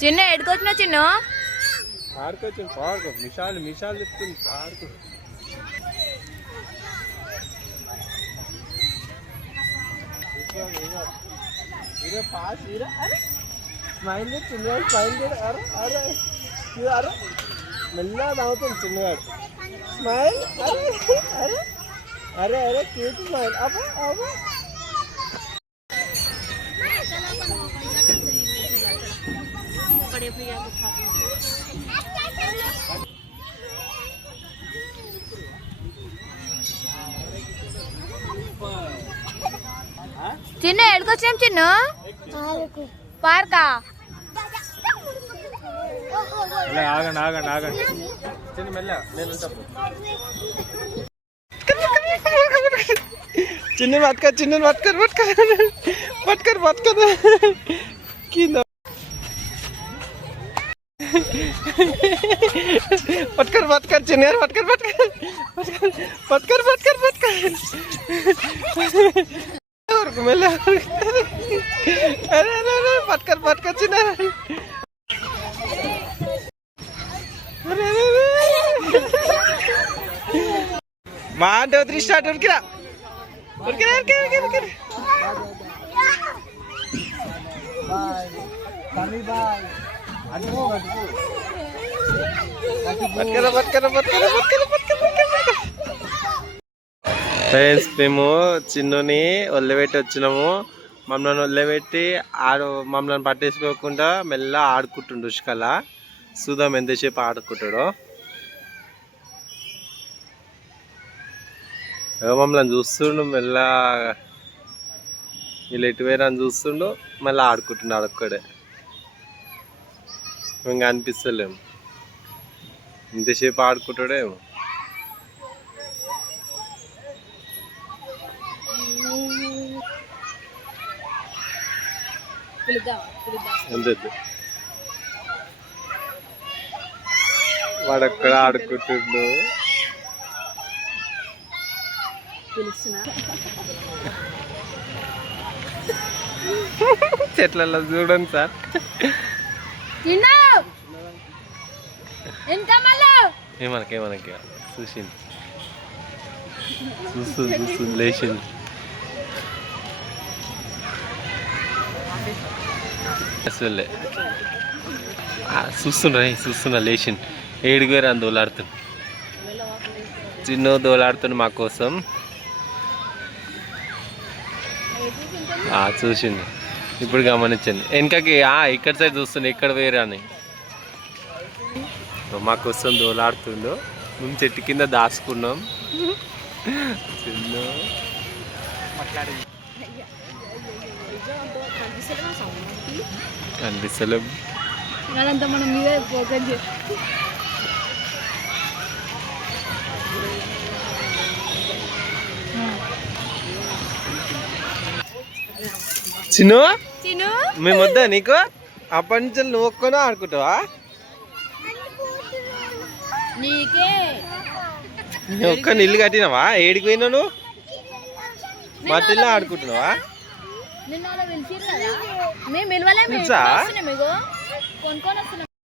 చిన్న ఎడుకొచ్చినా చిన్న ఆడుకోవచ్చు పాడుకో మిషాలు చెప్తుంది ఆడుకో స్మైల్ చిన్నవాడు స్మైల్ అరే మెల్లగా నవ్వుతుంది చిన్నవాడు స్మైల్ అరే అరే అరే క్యూట్ స్మైల్ అబ్బా అబ్బా చిన్న ఎడుకొచ్చాం చిన్న పార్కా ఆగండి చిన్న మెల్ల నేను చిన్న పట్టుకర్ కింద పట్టుకర్ చిన్న పట్టుకర్ మెల్ల అరే పట్టుకర్ చిన్న మా అంటే 3 స్టార్ట్ ఉరికిరా ఫ్రెండ్స్ మేము చిన్నుని వదిలిపెట్టి వచ్చినాము మమ్మల్ని వదిలిపెట్టి మమ్మల్ని పట్టేసుకోకుండా మెల్ల ఆడుకుంటుండు ఉష్కల చూద్దాం ఎంతసేపు ఆడుకుంటాడో మమ్మల్ని చూస్తుండు మెల్ల వీళ్ళు ఎటు వేరని చూస్తుండు మళ్ళీ ఆడుకుంటుండు అక్కడే ఇంకా అనిపిస్తలేము ఇంతసేపు ఆడుకుంటాడేమో అంతే వాడు అక్కడ ఆడుకుంటుండు చెట్లలో చూడండి సార్ ఏమనకి చూసింది లేచింది అసలే చూస్తున్నా లేచింది ఏడుగురు అని దోలాడుతుంది చిన్న దోలాడుతుంది మా కోసం చూసింది ఇప్పుడు గమనించండి వెనకకి ఇక్కడ సైడ్ చూస్తుంది ఎక్కడ వేరే అని మా కోసం దోలాడుతుండు మేము చెట్టు కింద దాచుకున్నాం చిన్న కనిపిస్తలేం చిన్ను మేము వద్దా నీకు అప్పటి నుంచి నువ్వు ఒక్కనో ఆడుకుంటావా ఒక్క ఇల్లు కట్టినావా ఏడికి పోయినా నువ్వు మట్టిలో ఆడుకుంటున్నావా నిన్న